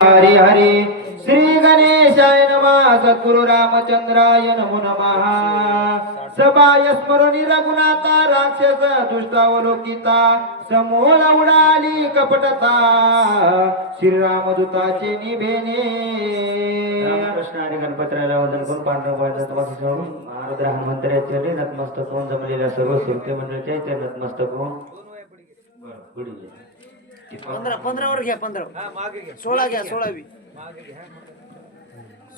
हरि हरि श्री गणेशाय नमः सद्गुरु रामचंद्राय नमो नमः सभाय स्मरणी रघुनाथा राक्षस दुष्टावलोकिता समूल उडाली कपटता श्रीरामदूताचे निभेने कृष्ण हरी गणपतीला वंदन करून पांडुरंगाचा वास सोडून आरुद्र हनुमंतराचे चरणी नतमस्तक होऊन जमलेल्या सर्व सुरते मंडळीच्या चरणी नतमस्तक होऊन पुढे 15 वर घ्या 15 16 घ्या 16वी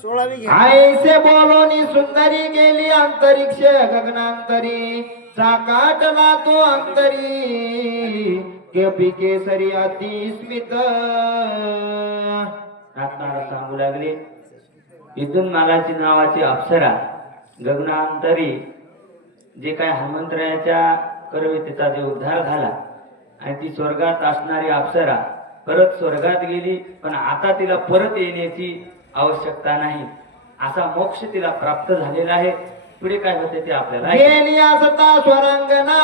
16वी घ्या ऐसे बोलोनी सुंदरी गेली अंतरिक्ष गगनांतरी चाकाटला तो अंतरी केपी केसरी अति स्मित आत्माला सांगू लागले इथून मालाची नावाची अप्सरा गगनांतरी जे काय हनुमंतरायाच्या करवितेचा जे उद्धार झाला आणि ती स्वर्गात असणारी अप्सरा परत स्वर्गात गेली, पण आता तिला परत येण्याची आवश्यकता नाही, असा मोक्ष तिला प्राप्त झालेला आहे. पुढे काय होते ते आपल्याला गेली असता स्वरांगना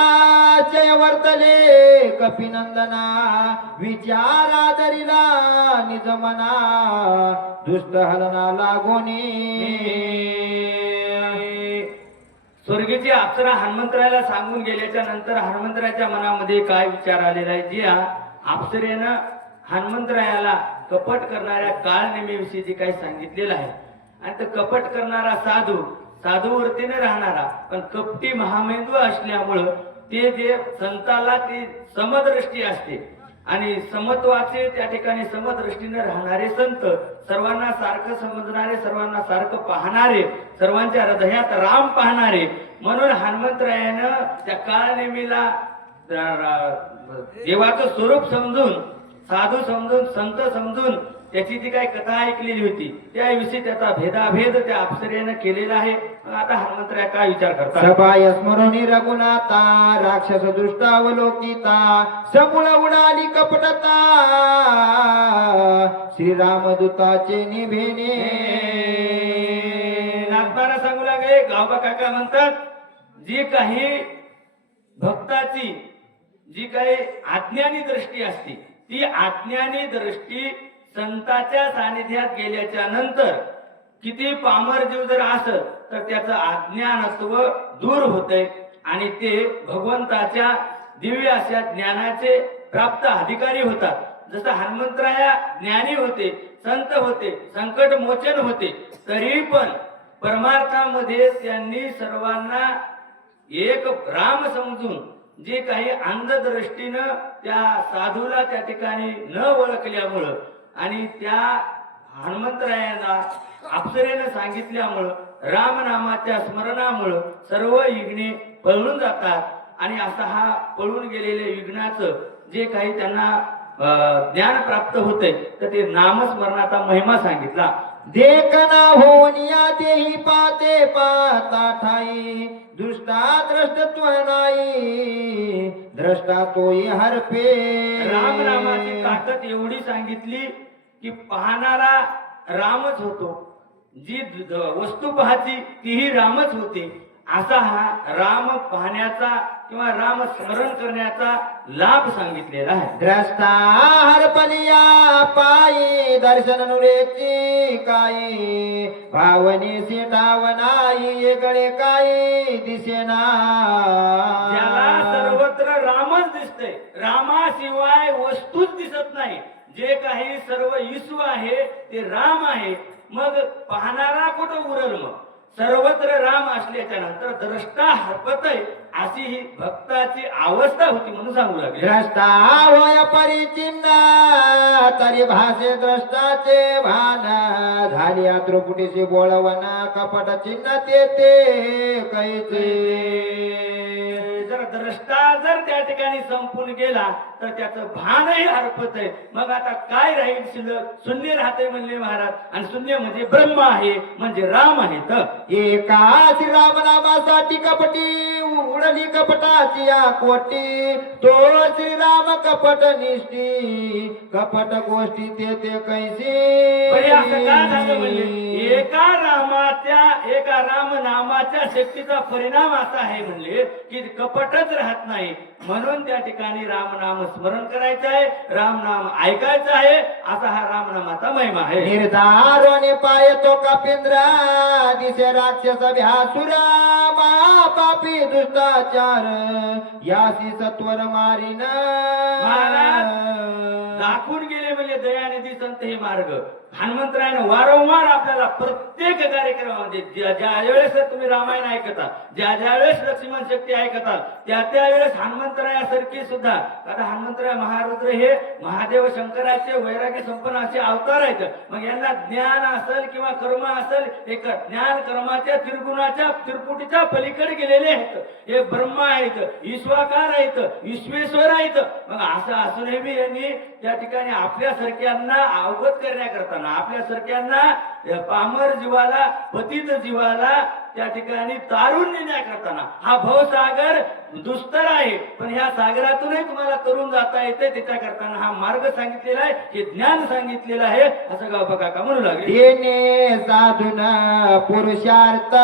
जय वर्तले कपिनंदना विचारा दरिला निजमना दुष्ट हलना लागोनी. स्वर्गीची अप्सरा हनुमंतरायाला सांगून गेल्याच्या नंतर हनुमंतरायाच्या मनामध्ये काय विचार आलेला आहे. जी अप्सरेनं हनुमंतरायाला कपट करणाऱ्या काळनेमीविषयी जे काही सांगितलेलं आहे आणि तो कपट करणारा साधूवरतीने राहणारा पण कपटी महामेंदू असल्यामुळं ते जे संताला ती समदृष्टी असते आणि समत्वाचे त्या ठिकाणी समदृष्टीने राहणारे संत, सर्वांना सारखं समजणारे, सर्वांना सारखं पाहणारे, सर्वांच्या हृदयात राम पाहणारे, म्हणून हनुमंतरायानं त्या काळनेमीला देवाचं स्वरूप समजून, साधू समजून, संत समजून त्याची जी काही कथा ऐकलेली होती त्याविषयी त्याचा भेदाभेद त्या अप्सरेनं केलेला आहे. आता हनुमंतराया काय विचार करतात. सभाय स्मरणी रघुनाथा राक्षस दुष्टावलोकिता समूळ उडाली कपटता श्रीरामदूताचे निभेने. नाथमारा सांगू लागले, गावबा काका म्हणतात जी काही भक्ताची जी काही अज्ञानी दृष्टी असते ती अज्ञानी दृष्टी संताच्या सानिध्यात गेल्याच्या नंतर किती पामर जीव जर असत तर त्याचं अज्ञानत्व दूर होते आणि ते भगवंताच्या दिव्य अशा ज्ञानाचे प्राप्त अधिकारी होतात. जसं हनुमंतराया ज्ञानी होते, संत होते, संकट मोचन होते, तरी पण परमार्थामध्ये त्यांनी सर्वांना एक राम समजून जे काही अंधदृष्टीनं त्या साधूला त्या ठिकाणी न ओळखल्यामुळं आणि त्या हनुमंतरायांना अप्सरेनं सांगितल्यामुळं रामनामाच्या स्मरणामुळं सर्व विघ्ने पळून जातात आणि असा हा पळून गेलेल्या विघ्नाचं जे काही त्यांना ज्ञान प्राप्त होते तर ते नामस्मरणाचा महिमा सांगितला. देखना होनिया देही पाते पाता ठाई दुष्टा द्रष्टत्व नाही द्रष्टा तोही हरपे. रामनामाची ताकद एवढी सांगितली की पाहणारा रामच होतो, जी वस्तू पाहती तीही रामच होते, असा हा राम पाहण्याचा किंवा राम स्मरण करण्याचा लाभ सांगितलेला आहे. द्रष्टा हरपलिया पायी दर्शन नुरेची काही भावने सिटावनाई गळे काही दिसेना. ज्याला सर्वत्र रामच दिसतंय, रामाशिवाय वस्तूच दिसत नाही, जे काही सर्व ईश्व आहे ते राम आहे, मग पाहणारा कुठं उरल. मग सर्वत्र राम असल्याच्या नंतर द्रष्टा हरपतय अशी ही भक्ताची अवस्था होती म्हणून सांगू लागले. द्रष्टा होय परिचिन्ना तरी भासे द्रष्टाचे भान झाली त्रिपुटीचे बोळवना कपट चिन्ह ते कैचे. जर द्रष्टा जर त्या ठिकाणी संपून गेला तर त्याचं भानही हरपत आहे. मग आता काय राहील शिल्लक? शून्य राहते म्हणले महाराज, आणि शून्य म्हणजे ब्रह्म आहे, म्हणजे राम आहे. तर एका श्रीराम नामासाठी कपटी उडली कपटाची या कोटी तो श्रीराम कपट निष्ठी कपट गोष्टी ते बरे असं का झालं म्हणले कैसी एका राम नामाच्या शक्तीचा परिणाम असा आहे म्हणले की कपटच राहत नाही म्हणून त्या ठिकाणी राम नाम स्मरण करायचं आहे राम नाम ऐकायचं आहे असा हा राम नामाचा महिमा आहे निर्धारोने पाय तो कपिंद्रा दिसे राक्षस भ्यासुरा पापी दुष्टाचार यासी सत्वर मारिन दाखवून गेले म्हणजे दयानिधी संत हे मार्ग हनुमंतरायानं वारंवार आपल्याला प्रत्येक कार्यक्रमामध्ये ज्या वेळेस तुम्ही रामायण ऐकता ज्या वेळेस लक्ष्मण शक्ती ऐकता त्या वेळेस हनुमंतरायासारखी सुद्धा आता हनुमंतराय महारुद्र हे महादेव शंकराचे वैराग्य संपन्न असे अवतार आहेत मग यांना ज्ञान असेल किंवा कर्म असेल एक ज्ञान कर्माच्या त्रिगुणाच्या त्रिपुटीच्या पलीकडे गेलेले आहेत हे ब्रह्मा आहेत ईश्वाकार आहेत विश्वेश्वर आहेत मग असं असूनही बी यांनी त्या ठिकाणी आपल्यासारख्यांना अवगत करण्याकरता आपल्यासारख्यांना पामर जीवाला पतित जीवाला त्या ठिकाणी तारून नेण्याकरताना हा भवसागर दुस्तर आहे पण ह्या सागरातूनही तुम्हाला तरुण जाता येते त्याच्या करताना हा मार्ग सांगितलेला आहे हे ज्ञान सांगितलेलं आहे असं गावबा काका म्हणू लागले येणे साधून पुरुषार्थ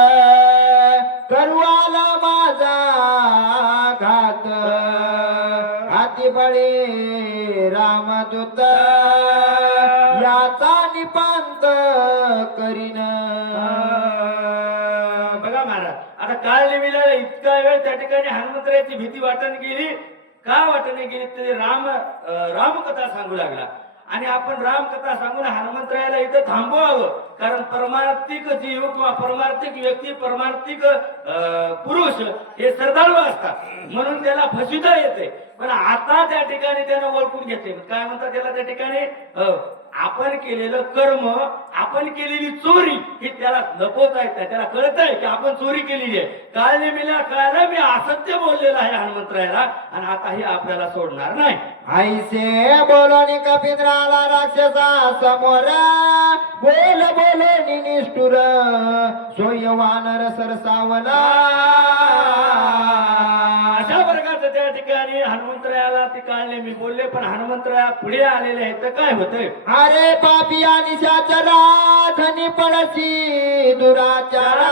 करवाला माझा घात हाती बळे रामदूत याचा निपांत करीन बघा महाराज आता काल निमित्ताने इतका वेळ त्या ठिकाणी हनुमंतरायाची भीती वाटण गेली का वाटणे गेली ते रामकथा सांगू लागला आणि आपण रामकथा सांगून हनुमंतरायाला इथं थांबवावं कारण परमार्थिक जीव किंवा परमार्थिक व्यक्ती परमार्थिक पुरुष हे श्रद्धाळू असतात म्हणून त्याला फसविता येते पण आता त्या ठिकाणी त्यानं ओळखून घेते काय म्हणतात त्याला त्या ठिकाणी आपण केलेलं कर्म आपण केलेली चोरी ही त्याला लपवता येत त्याला कळत आहे की आपण चोरी केलेली आहे काल नेमीला कळालं मी असत्य बोललेलं आहे हनुमंतरायाला आणि आता हे आपल्याला सोडणार नाही ऐसे बोलोनी कपिंद्राला राक्षसा समोर बोल बोलोनी निष्ठुर सोय वानर सरसावला अशा प्रकारचं त्या ठिकाणी हनुमंतरायाला ती काळने मी बोलले पण हनुमंतराया पुढे आलेले आहेत तर काय होतंय अरे पापिया निशाचरा धनी पडसी दुराचारा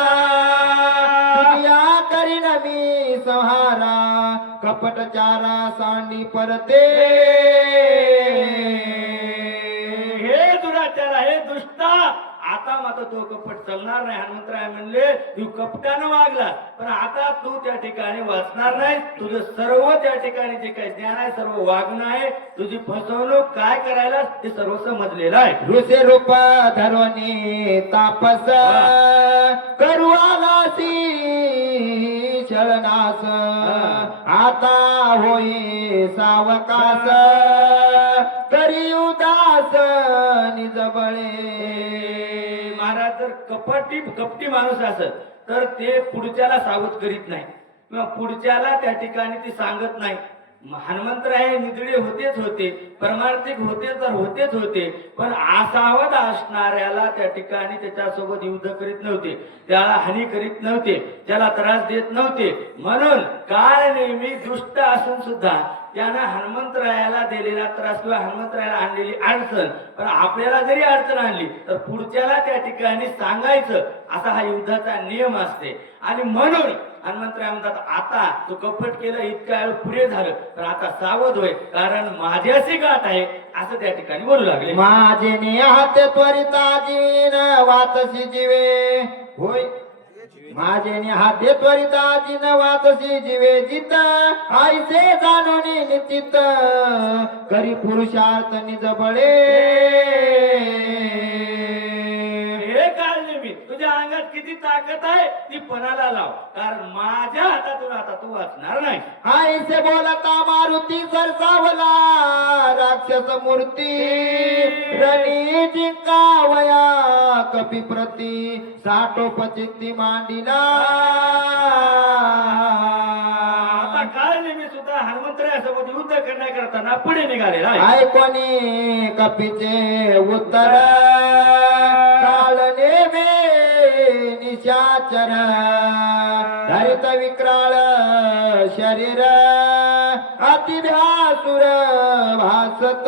तुझ्या करीन मी संहारा कपटचारा सांडी परते हे दुराचारा हे दुष्टा आता मात्र तो कपट चालणार नाही हनुमंतराय म्हणले तू कपटानं वागला पण आता तू त्या ठिकाणी वाचणार नाही तुझं सर्व त्या ठिकाणी जे काही ज्ञान आहे सर्व वागणं आहे तुझी फसवणूक काय करायला ते सर्व समजलेलं आहे ऋषे रूप धरोनी तापस करुवालासी शरणास आता होई सावकास करी उदास निजबळे महाराज जर कपटी माणूस असेल तर ते पुढच्याला सावध करीत नाही किंवा पुढच्याला त्या ठिकाणी ती सांगत नाही हनुमंतराय निधडे होतेच होते परमार्थिक होते तर होतेच होते पण असावध असणाऱ्याला त्या ठिकाणी त्याच्यासोबत युद्ध करीत नव्हते त्याला हानी करीत नव्हते त्याला त्रास देत नव्हते म्हणून काळ नेहमी दुष्ट असून सुद्धा त्यानं हनुमंतरायाला दिलेला त्रास किंवा हनुमंतरायाला आणलेली अडचण पण आपल्याला जरी अडचण आणली तर पुढच्याला त्या ठिकाणी सांगायचं असा हा युद्धाचा नियम असते आणि म्हणून हनुमंतराय म्हणतात आता तू कपट केलं इतका वेळ पुरे झालं तर आता सावध होय कारण माझ्याशी गाठ आहे असं त्या ठिकाणी बोलू लागले माझे नेहाते त्वरिता जीवन वातसी जीवे होय माझे नेहाते त्वरिता जीवन वातसी जीवे जित आईसे जाणोनी निश्चित करी पुरुषार्थ निजबळे हे काळ नेहमी तुझ्या अंगात किती ताकद आहे ती पणाला लाव कारण माझ्या हातातून आता तू वाचणार नाही आईसे बोलता मारुती सरसावला राक्षस मूर्ती रणी जिंकावया कपी प्रती साठोपचित्ती मांडिला आता काळ नेहमी सुद्धा हनुमंतरायासोबत युद्ध करण्याकरता पुढे निघालेला आहे ऐकोनी कपीचे उत्तर काळने मे निशाचर धरित विक्राळ शरीर अति भ्यासुर भासत.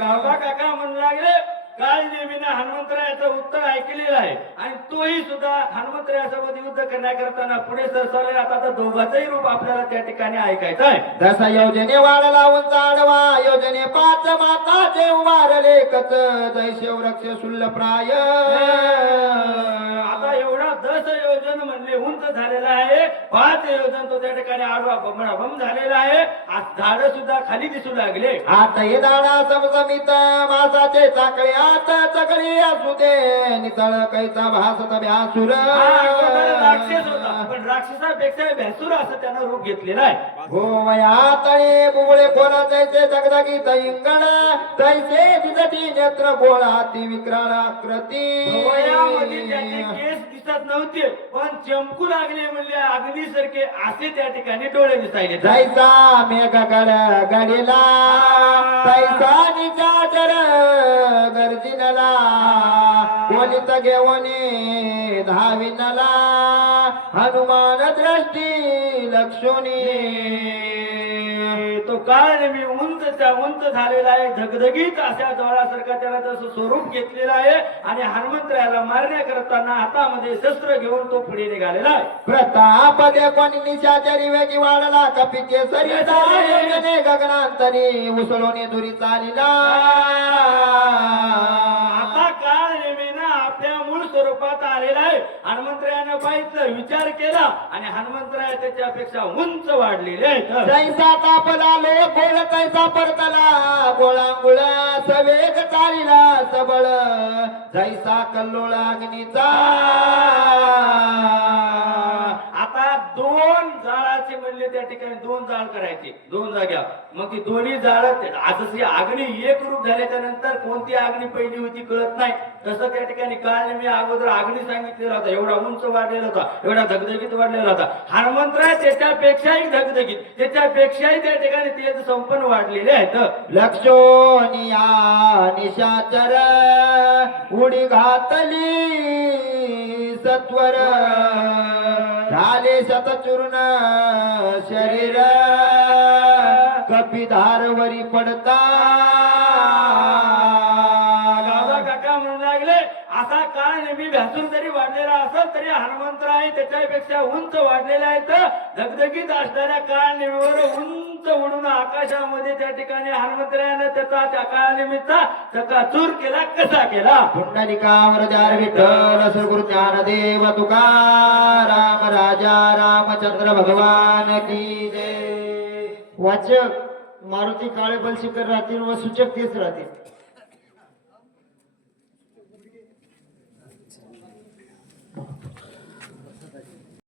गावबा काका म्हणू लागले काल नेमीनं हनुमंतरायाचं उत्तर ऐकलेलं आहे आणि तोही सुद्धा हनुमंतरायासोबत युद्ध करण्याकरताना पुढे सरसावले. आता तर दोघांचंही रूप आपल्याला त्या ठिकाणी ऐकायचं आहे. जसा योजने वाढ लावून चाडवा योजने पाच माताचे उभारले कच जैसे वृक्ष शुल्ल प्राय. आता एवढा 10 योजन म्हणले उंच झालेला आहे, 5 योजन तो त्या ठिकाणी आडवा बम झालेला आहे. झाड सुद्धा खाली दिसू लागले. आता हे दाणा समसमित मासाचे चाकळे आत चकळी असू दे नितळ कैचा भासत भ्यासुर. हा अगोदर राक्षस होता पण राक्षसापेक्षा भ्यासुर असं त्यानं रूप घेतलेलं आहे. हो वया तळे बुबळे खोला जैसे जगदगीत इंगण तैसे दिसती नेत्र गोळा ती विक्राळ आकृती. वयामध्ये त्याचे केस दिसत नव्हते पण चमकू लागले म्हणजे अग्नीसारखे असे त्या ठिकाणी डोळे दिसायले. जैसा मेघ गडीला तैसा निचाचर गर्जिनला कोलित घेऊन धाविनला हनुमान दृष्टी लक्षुनी. तो काळ मी उंच झालेला आहे, धगधगीत अशा डोळ्यासारखा त्याला तसं स्वरूप घेतलेलं आहे आणि हनुमंतरायाला मारण्याकरताना हातामध्ये शस्त्र घेऊन तो पुढे निघालेला आहे. प्रताप कोणी निशाचरी वेगी वाढला कपिके सरी गगनांतरी उसळून दुरी चालिला. आता काळ नेमीनं आपल्या मूळ स्वरूपात आलेला आहे. हनुमंतरायानं पाहिलं विचार केला आणि हनुमंतराय त्याच्यापेक्षा उंच वाढलेले आहेत. जैसा तापला लो गोळ तैसा परतला गोळांगुळ सवेग चालिला सबळ जैसा कल्लोळ अग्नीचा. आता 2 जाळाचे म्हणले त्या ठिकाणी 2 जाळ करायचे 2 जाग्या. मग ती दोन्ही जाळ जशी अग्नी एक रूप झाल्याच्या नंतर कोणती अग्नी पहिली होती कळत नाही. तसं त्या ठिकाणी काळने मी अगोदर अग्नी सांगितलेला होता. एवढा उंच वाढलेला होता, एवढा धगधगीत वाढलेला होता. हनुमंतराय त्याच्यापेक्षाही धगधगीत, त्याच्यापेक्षाही त्या ठिकाणी तेज संपन्न वाढलेले आहेत. लक्षोनिया निशाचर उडी घातली सत्वर झाले शतचूर्ण शरीर कपिधारवरी पडता. गावबा काका म्हणू लागले असा काळ नेहमी भ्यासून जरी वाढलेला असेल तरी हनुमंतराय त्याच्यापेक्षा उंच वाढलेला आहे. तर धगधगीत असणाऱ्या काळ नेमीवर उंच उडून आकाशामध्ये त्या ठिकाणी हनुमंतरायानं त्याचा त्या काळ निमित्ता चकाचूर केला. कसा केला? पुंडलिकावर जार विठ्ठल सद्गुरु ज्ञानदेव तुकाराम राजा रामचंद्र भगवान की जय. वाचक मारुती काळे बलशिखर राहतील व सूचक तेच राहतील.